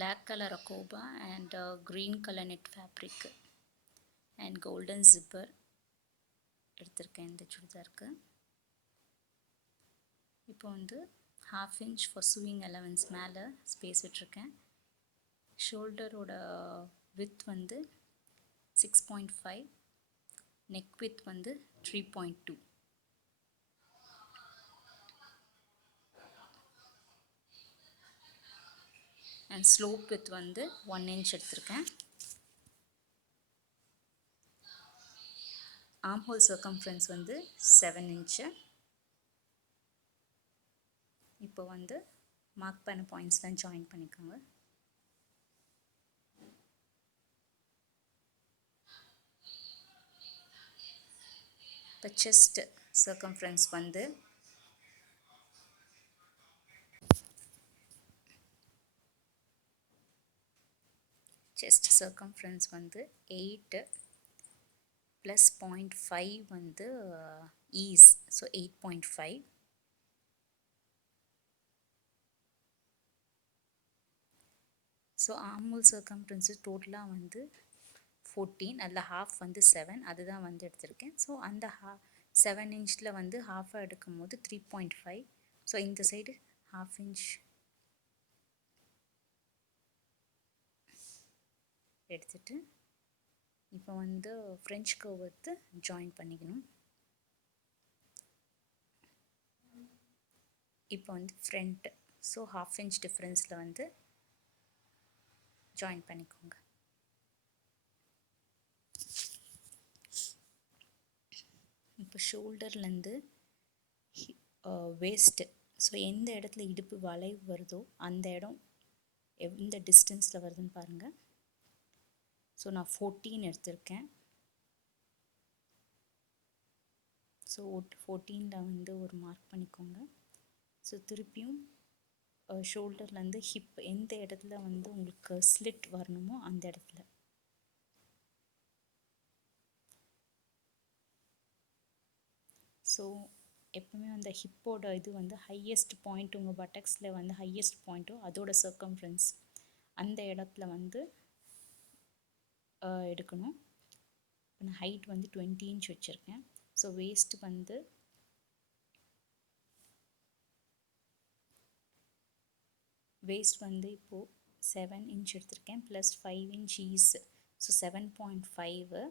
black color akoba and green color net fabric and golden zipper எடுத்திருக்கேன் இந்த சுடிதாருக்கு. இப்போ வந்து 1/2 inch for sewing allowance மேலே ஸ்பேஸ் விட்டுருக்கேன். ஷோல்டரோட width வந்து 6.5, நெக் width வந்து 3.2. அண்ட் ஸ்லோப் width வந்து 1 inch எடுத்திருக்கேன். ஆம்ஹோல் சர்க்கம்ஃபரன்ஸ் வந்து 7 inch. இப்போ வந்து மார்க் பண்ண பாயிண்ட்ஸ்லாம் ஜாயின் பண்ணிக்கோங்க. இப்போ செஸ்ட் சர்க்கம்ஃபரன்ஸ் வந்து செஸ்ட் சர்க்கம்ஃபரன்ஸ் வந்து 8 ப்ளஸ் 0.5 வந்து is, so 8.5. So armhole circumference டோட்டலாக வந்து 14, அதில் ஹாஃப் வந்து 7, அதுதான் வந்து எடுத்திருக்கேன். ஸோ அந்த 7 inch வந்து ஹாஃபாக எடுக்கும் போது 3.5. ஸோ இந்த சைடு 1/2 inch எடுத்துட்டு இப்போ வந்து ஃப்ரெஞ்ச் கர்வ் எடுத்து ஜாயின் பண்ணிக்கணும். இப்போ வந்து ஃப்ரண்ட், ஸோ 1/2 inch டிஃப்ரென்ஸில் வந்து ஜாயின் பண்ணிக்கோங்க. இப்போ ஷோல்டர்லேருந்து வேஸ்ட்டு, ஸோ எந்த இடத்துல இடுப்பு வளைவு வருதோ அந்த இடம் எந்த டிஸ்டன்ஸில் வருதுன்னு பாருங்கள். ஸோ நான் 14 எடுத்திருக்கேன். ஸோ 14ல் வந்து ஒரு மார்க் பண்ணிக்கோங்க. ஸோ திருப்பியும் ஷோல்டர்லேருந்து ஹிப் எந்த இடத்துல வந்து உங்களுக்கு ஸ்லிட் வரணுமோ அந்த இடத்துல. ஸோ எப்பவுமே அந்த ஹிப்போட இது வந்து ஹையஸ்ட் பாயிண்ட், உங்கள் பட்டக்ஸில் வந்து ஹையஸ்ட் பாயிண்ட்டோ அதோட சர்க்கம்ஃபரன்ஸ் அந்த இடத்துல வந்து எடுக்கணும். இப்போ நான் ஹைட் வந்து 20 inch வச்சுருக்கேன். ஸோ வேஸ்ட் வந்து இப்போது 7 inch எடுத்திருக்கேன், ப்ளஸ் 5 inch ஈஸ், ஸோ 7.5.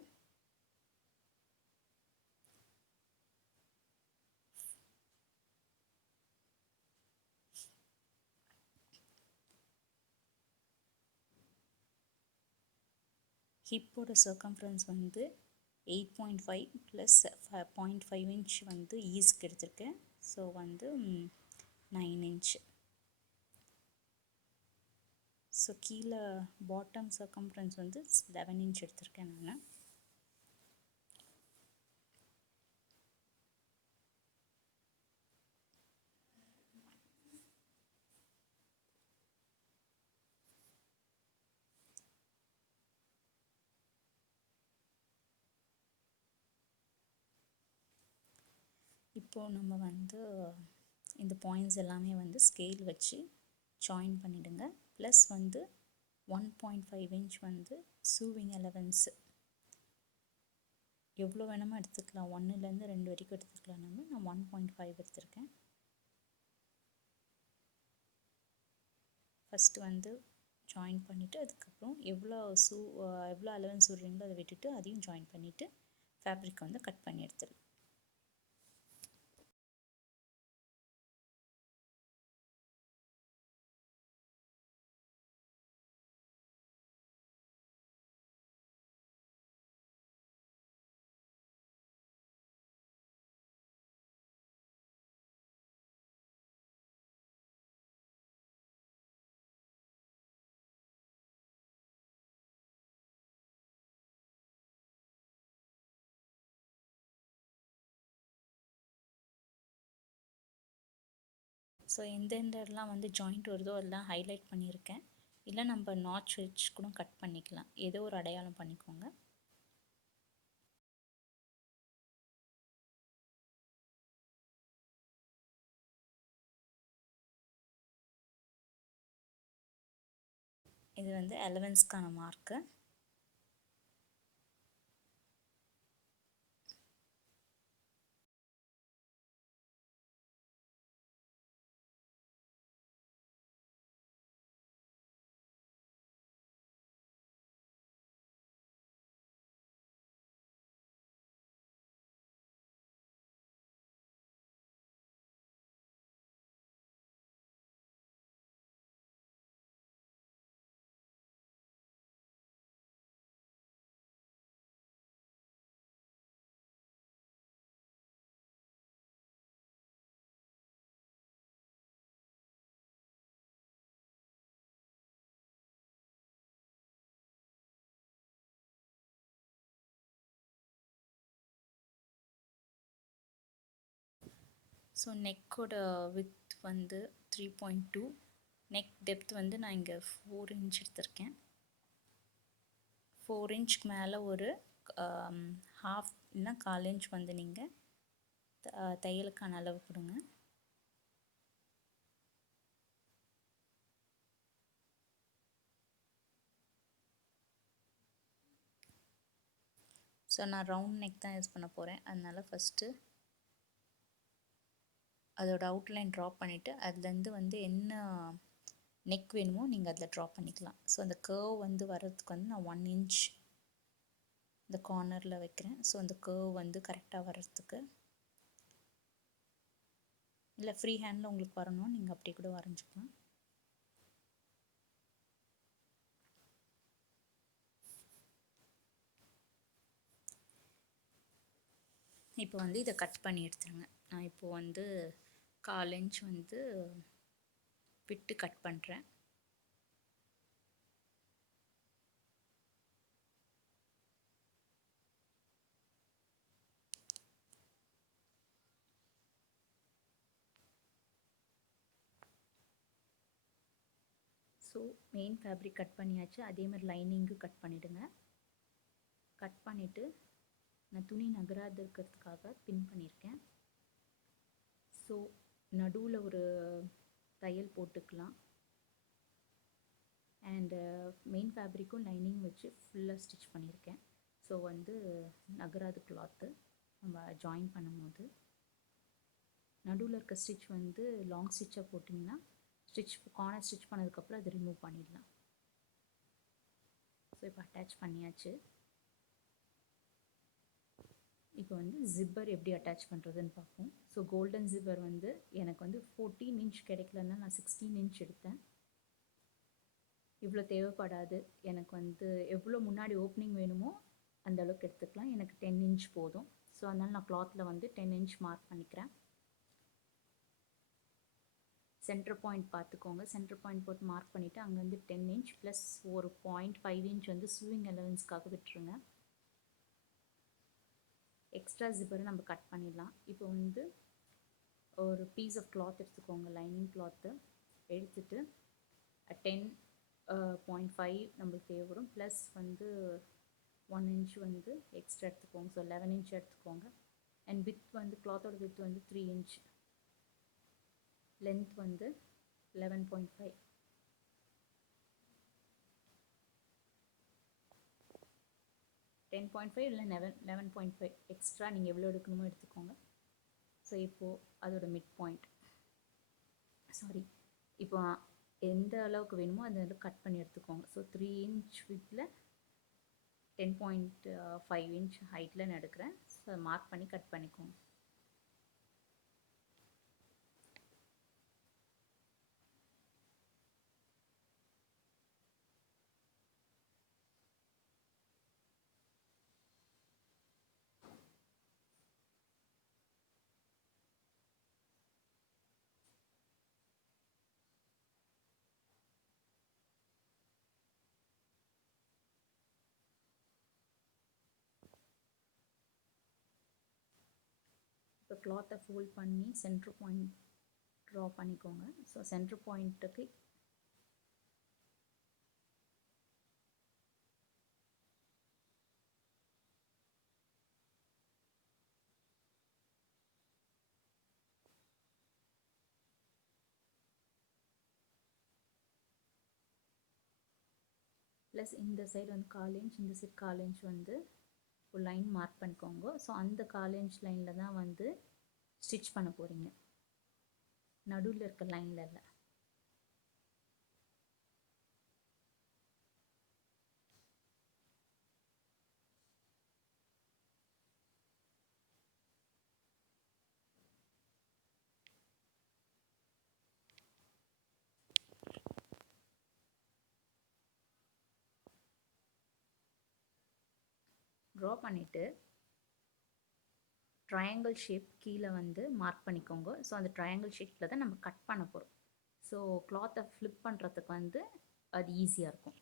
ஹிப்போட சர்க்கம்ஃபரன்ஸ் வந்து 8.5 ப்ளஸ் 0.5 inch வந்து ஈஸ்க்கு எடுத்திருக்கேன். ஸோ வந்து 9 inch. ஸோ கீழே பாட்டம் சர்க்கம்ஃபரன்ஸ் வந்து 11 inch எடுத்திருக்கேன் நான். இப்போது நம்ம வந்து இந்த பாயிண்ட்ஸ் எல்லாமே வந்து ஸ்கேல் வச்சு ஜாயின் பண்ணிவிடுங்க. ப்ளஸ் வந்து 1.5 inch வந்து சூவிங் அலவன்ஸு எவ்வளோ வேணுமோ எடுத்துக்கலாம், 1லேருந்து 2 வரைக்கும் எடுத்துக்கலாம். நான் 1.5 எடுத்திருக்கேன். ஃபஸ்ட்டு வந்து ஜாயின் பண்ணிவிட்டு அதுக்கப்புறம் எவ்வளோ அலவன்ஸ் விடுறீங்களோ அதை விட்டுட்டு அதையும் ஜாயின் பண்ணிவிட்டு ஃபேப்ரிக் வந்து கட் பண்ணி எடுத்துடலாம். ஸோ எந்தெந்த இடம்லாம் வந்து ஜாயிண்ட் வருதோ அதெல்லாம் ஹைலைட் பண்ணியிருக்கேன். இல்லை நம்ம நாட்ச் வச்சு கூட கட் பண்ணிக்கலாம், ஏதோ ஒரு அடையாளம் பண்ணிக்கோங்க. இது வந்து அலவன்ஸ்க்கான மார்க்கு. ஸோ நெக்கோட வித் வந்து 3.2, நெக் டெப்த் வந்து நான் இங்கே 4 இன்ச் எடுத்திருக்கேன். 4 இன்ச்சுக்கு மேலே ஒரு ஹாஃப் இல்லைனா 1/4 இன்ச் வந்து நீங்கள் தையலுக்கான அளவு கொடுங்க. ஸோ நான் ரவுண்ட் நெக் தான் யூஸ் பண்ண போகிறேன். அதனால் ஃபஸ்ட்டு அதோட அவுட்லைன் ட்ரா பண்ணிவிட்டு அதுலேருந்து வந்து என்ன நெக் வேணுமோ நீங்கள் அதில் ட்ரா பண்ணிக்கலாம். ஸோ அந்த கர்வ் வந்து வர்றதுக்கு வந்து நான் 1 இன்ச் இந்த கார்னரில் வைக்கிறேன். ஸோ அந்த கர்வ் வந்து கரெக்டாக வர்றதுக்கு, இல்லை ஃப்ரீ ஹேண்டில் உங்களுக்கு வரணும் நீங்கள் அப்படி கூட வரைஞ்சிக்கலாம். இப்போ வந்து இதை கட் பண்ணி எடுத்துருங்க. நான் இப்போது வந்து 1/4 இன்ச் வந்து விட்டு கட் பண்ணுறேன். ஸோ மெயின் ஃபேப்ரிக் கட் பண்ணியாச்சு. அதே மாதிரி லைனிங்கும் கட் பண்ணிவிடுங்க. கட் பண்ணிவிட்டு நான் துணி நகராது இருக்கிறதுக்காக பின் பண்ணியிருக்கேன். ஸோ நடுவில் ஒரு தையல் போட்டுக்கலாம். அண்டு மெயின் ஃபேப்ரிக்கும் லைனிங் வச்சு ஃபுல்லாக ஸ்டிச் பண்ணியிருக்கேன். ஸோ வந்து நகராது கிளாத்து நம்ம ஜாயின் பண்ணும்போது நடுவில் இருக்க ஸ்டிச் வந்து லாங் ஸ்டிச்சாக போட்டிங்கன்னா கார்னர் ஸ்டிச் பண்ணதுக்கப்புறம் அதை ரிமூவ் பண்ணிடலாம். ஸோ இப்போ அட்டாச் பண்ணியாச்சு. இப்போ வந்து ஜிப்பர் எப்படி அட்டாச் பண்ணுறதுன்னு பார்ப்போம். ஸோ கோல்டன் ஜிப்பர் வந்து எனக்கு வந்து 14 இன்ச் கிடைக்கலன்னா நான் 16 இன்ச் எடுத்தேன். இவ்வளோ தேவைப்படாது. எனக்கு வந்து எவ்வளோ முன்னாடி ஓப்பனிங் வேணுமோ அந்த அளவுக்கு எடுத்துக்கலாம். எனக்கு 10 இன்ச் போதும். ஸோ அதனால் நான் கிளாத்தில் வந்து 10 இன்ச் மார்க் பண்ணிக்கிறேன். சென்டர் பாயிண்ட் பார்த்துக்கோங்க. சென்டர் பாயிண்ட் போட்டு மார்க் பண்ணிவிட்டு அங்கே வந்து 10 இன்ச் ப்ளஸ் ஒரு 0.5 இன்ச் வந்து ஸ்விங் அலவன்ஸ்க்காக விட்டுருங்க. எக்ஸ்ட்ரா ஜிப்பரை நம்ம கட் பண்ணிடலாம். இப்போ வந்து ஒரு பீஸ் ஆஃப் கிளாத் எடுத்துக்கோங்க, லைனிங் கிளாத்து எடுத்துட்டு 10.5 நம்மளுக்கு தேவைப்படும். ப்ளஸ் வந்து 1 இன்ச் வந்து எக்ஸ்ட்ரா எடுத்துக்கோங்க. ஸோ 11 இன்ச் எடுத்துக்கோங்க. அண்ட் வித் வந்து கிளாத்தோட வித் வந்து 3 இன்ச், லென்த் வந்து 11.5. இல்லை 11.5 எக்ஸ்ட்ரா நீங்கள் எவ்வளோ எடுக்கணுமோ எடுத்துக்கோங்க. ஸோ இப்போது அதோட மிட் பாயிண்ட் இப்போ எந்த அளவுக்கு வேணுமோ அந்த அளவுக்கு கட் பண்ணி எடுத்துக்கோங்க. ஸோ 3 இன்ச் வித்தில் 10.5 இன்ச் ஹைட்டில் நான் எடுக்கிறேன். ஸோ மார்க் பண்ணி கட் பண்ணிக்கோங்க. இப்போ கிளாத்தை ஃபோல்ட் பண்ணி சென்டர் பாயிண்ட் ட்ரா பண்ணிக்கோங்க. ஸோ சென்டர் பாயிண்ட்டுக்கு ப்ளஸ் இந்த சைடு வந்து 1/4 இன்ச், இந்த சைடு 1/4 இன்ச் வந்து ஒரு லைன் மார்க் பண்ணிக்கோங்க. ஸோ அந்த 1/4 இன்ச் லைனில் தான் வந்து ஸ்டிச் பண்ண போகிறீங்க, நடுவில் இருக்க லைனில் இல்லை. ட்ரா பண்ணிவிட்டு ட்ரையாங்கிள் ஷேப் கீழே வந்து மார்க் பண்ணிக்கோங்க. ஸோ அந்த ட்ரையாங்கிள் ஷேப்பில் தான் நம்ம கட் பண்ண போகிறோம். ஸோ கிளாத்தை ஃப்ளிப் பண்ணுறதுக்கு வந்து அது ஈஸியாக இருக்கும்.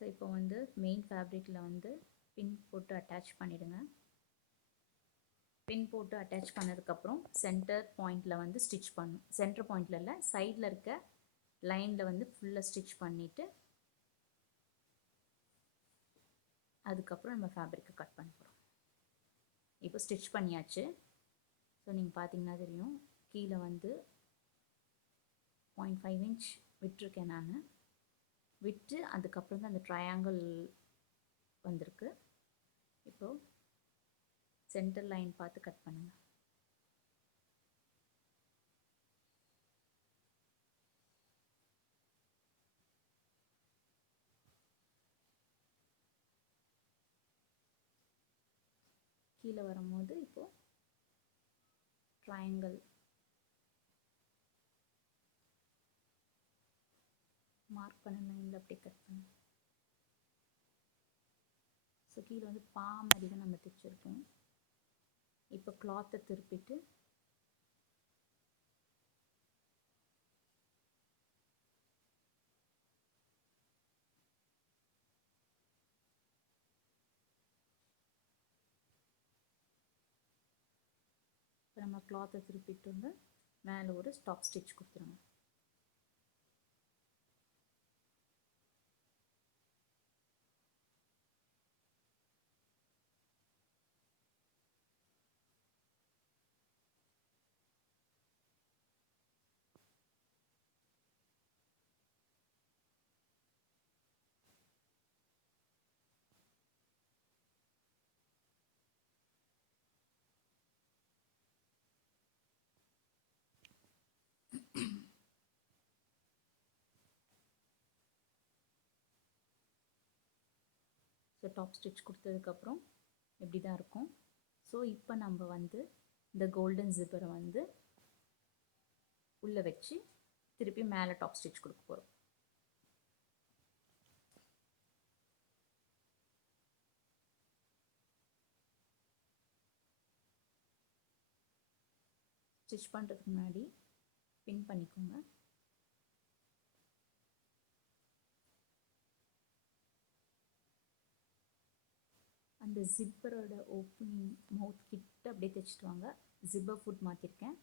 ஸோ இப்போ வந்து மெயின் ஃபேப்ரிக்கில் வந்து பின் போட்டு அட்டாச் பண்ணிவிடுங்க. பின் போட்டு அட்டாச் பண்ணதுக்கப்புறம் சென்டர் பாயிண்டில் வந்து ஸ்டிச் பண்ணணும். சென்டர் பாயிண்டில் இல்லை, சைடில் இருக்க லைனில் வந்து ஃபுல்லாக ஸ்டிச் பண்ணிவிட்டு அதுக்கப்புறம் நம்ம ஃபேப்ரிக்கை கட் பண்ண போகிறோம். இப்போ ஸ்டிச் பண்ணியாச்சு. ஸோ நீங்கள் பார்த்தீங்கன்னா தெரியும், கீழே வந்து 0.5 இன்ச் விட்டுருக்கேன் நான். விட்டு அதுக்கப்புறம் தான் அந்த ட்ரையாங்கிள் வந்திருக்கு. இப்போது சென்டர் லைன் பார்த்து கட் பண்ணுங்கள். கீழே வரும்போது இப்போது ட்ரையாங்கிள் மார்க் பண்ண லைனில் அப்படியே கட் பண்ணு. ஸோ கீழே வந்து மாதிரி தான் நம்ம தைச்சிருக்கோம். இப்போ கிளாத்தை திருப்பிட்டு இப்போ நம்ம கிளாத்தை திருப்பிட்டு வந்து மேலே ஒரு ஸ்டாப் ஸ்டிச் கொடுத்துருங்க. ஸோ டாப் ஸ்டிச் கொடுத்ததுக்கப்புறம் இப்படி தான் இருக்கும். ஸோ இப்போ நம்ம வந்து இந்த கோல்டன் ஜிப்பரை வந்து உள்ளே வச்சு திருப்பி மேலே டாப் ஸ்டிச் கொடுக்க போகிறோம். ஸ்டிச் பண்ணுறதுக்கு முன்னாடி பின் பண்ணிக்கோங்க. அந்த ஜிப்பரோட ஓப்பனிங் மவுத் கிட்ட அப்படியே தைச்சிட்டு வாங்க. Zipper food மாற்றிருக்கேன்.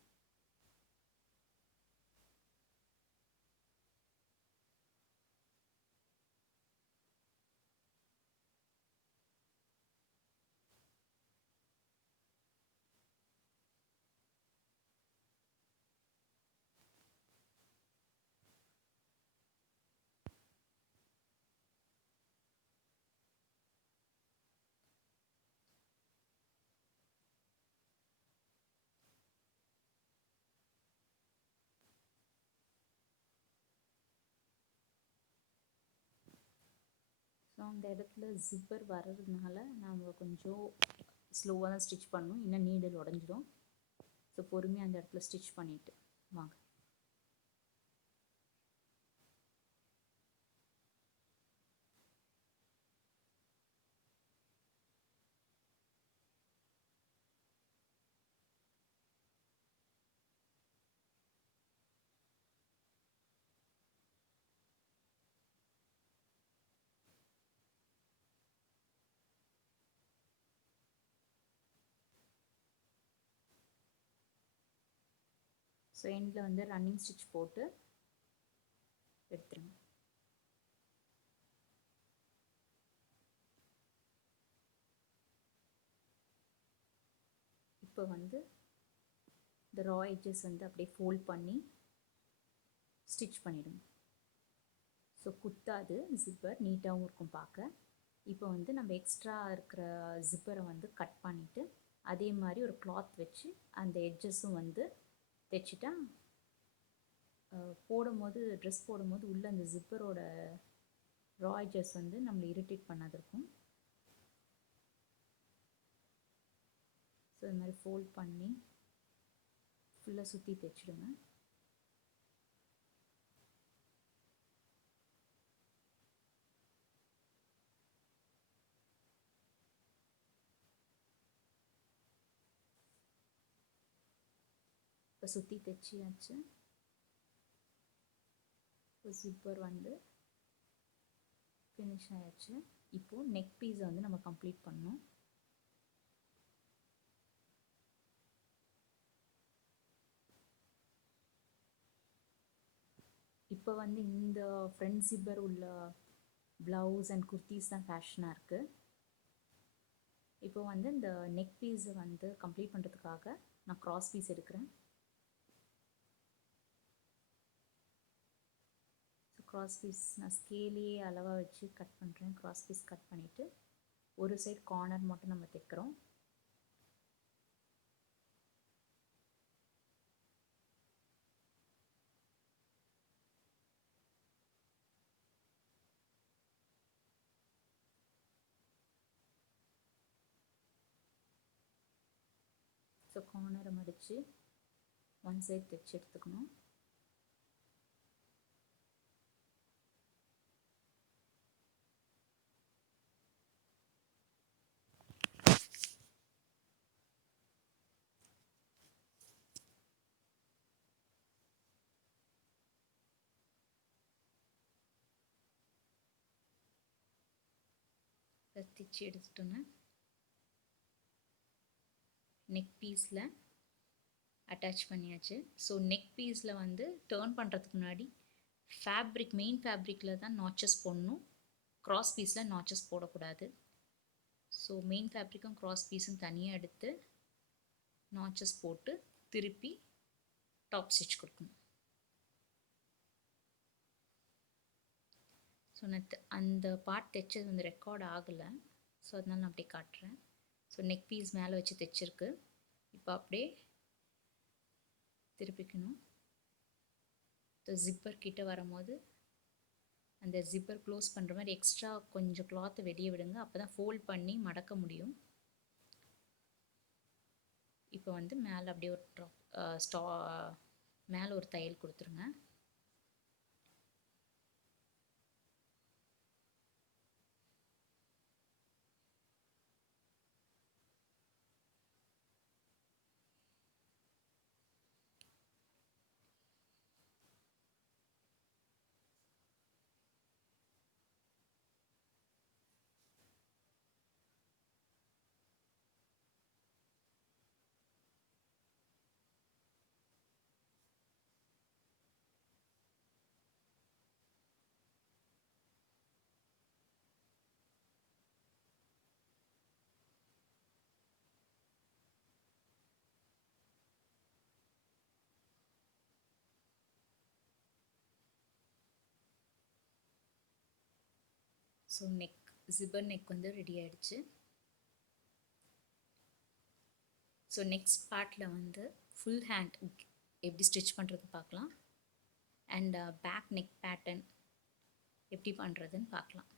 ஸோ அந்த இடத்துல ஜிப்பர் வர்றதுனால நம்ம கொஞ்சம் ஸ்லோவாக தான் ஸ்டிச் பண்ணணும், இன்னும் நீடில் உடஞ்சிடும். ஸோ பொறுமையாக அந்த இடத்துல ஸ்டிச் பண்ணிவிட்டு வாங்க. ஸோ எண்டில் வந்து ரன்னிங் ஸ்டிச் போட்டு எடுத்துருங்க. இப்போ வந்து இந்த ரா எட்ஜஸ் வந்து அப்படியே ஃபோல்ட் பண்ணி ஸ்டிச் பண்ணிவிடுங்க. ஸோ குத்தாது, ஜிப்பர் நீட்டாகவும் இருக்கும் பார்க்க. இப்போ வந்து நம்ம எக்ஸ்ட்ரா இருக்கிற ஜிப்பரை வந்து கட் பண்ணிவிட்டு அதே மாதிரி ஒரு கிளாத் வச்சு அந்த எட்ஜஸும் வந்து தைச்சிட்டா போடும்போது ட்ரெஸ் போடும்போது உள்ளே அந்த ஜிப்பரோட ரா எட்ஜஸ் வந்து நம்மளை இரிட்டேட் பண்ணாது இருக்கும். ஸோ இது மாதிரி ஃபோல்ட் பண்ணி ஃபுல்லாக சுற்றி தைச்சிடுங்க. இப்போ சுற்றி தைச்சியாச்சு. இப்போ ஜிப்பர் வந்து ஃபினிஷ் ஆயாச்சு. இப்போது நெக் பீஸை வந்து நம்ம கம்ப்ளீட் பண்ணணும். இப்போ வந்து இந்த ஃப்ரண்ட் ஜிப்பர் உள்ள ப்ளவுஸ் அண்ட் குர்த்திஸ் தான் ஃபேஷனாக இருக்குது. இப்போ வந்து இந்த நெக் பீஸை வந்து கம்ப்ளீட் பண்ணுறதுக்காக நான் க்ராஸ் பீஸ் எடுக்கிறேன். ஸோ க்ராஸ் பீஸ் நான் ஸ்கேலையே அளவாக வச்சு கட் பண்ணுறேன். க்ராஸ் பீஸ் கட் பண்ணிவிட்டு ஒரு சைட் கார்னர் மட்டும் நம்ம தைக்கிறோம். ஸோ கார்னரை மடித்து ஒன் சைட் தைச்சி எடுத்துக்கணும். தைச்சி எடுத்துட்டோன்னா நெக் பீஸில் அட்டாச் பண்ணியாச்சு. ஸோ நெக் பீஸில் வந்து டேர்ன் பண்ணுறதுக்கு முன்னாடி மெயின் ஃபேப்ரிக்கில் தான் நாச்சஸ் போடணும். க்ராஸ் பீஸில் நாச்சஸ் போடக்கூடாது. ஸோ மெயின் ஃபேப்ரிக்கும் க்ராஸ் பீஸும் தனியாக எடுத்து நாச்சஸ் போட்டு திருப்பி டாப் ஸ்டிச் கொடுக்கணும். ஸோ நான் அந்த பார்ட் தைச்சது வந்து ரெக்கார்ட் ஆகலை. ஸோ அதனால நான் அப்படியே காட்டுறேன். ஸோ நெக் பீஸ் மேலே வச்சு தைச்சிருக்கு. இப்போ அப்படியே திருப்பிக்கணும். ஸோ ஜிப்பர் கிட்ட வரும்போது அந்த ஜிப்பர் க்ளோஸ் பண்ணுற மாதிரி எக்ஸ்ட்ரா கொஞ்சம் கிளாத்தை வெளியே விடுங்க. அப்போ தான் ஃபோல்ட் பண்ணி மடக்க முடியும். இப்போ வந்து மேலே அப்படியே ஒரு மேலே ஒரு தையல் கொடுத்துருங்க. ஸோ ஜிப்பர் நெக் வந்து ரெடி ஆகிடுச்சு. ஸோ நெக்ஸ்ட் பார்ட்டில் வந்து ஃபுல் ஹேண்ட் எப்படி ஸ்டிச் பண்ணுறது பார்க்கலாம். அண்ட் பேக் நெக் பேட்டர்ன் எப்படி பண்ணுறதுன்னு பார்க்கலாம்.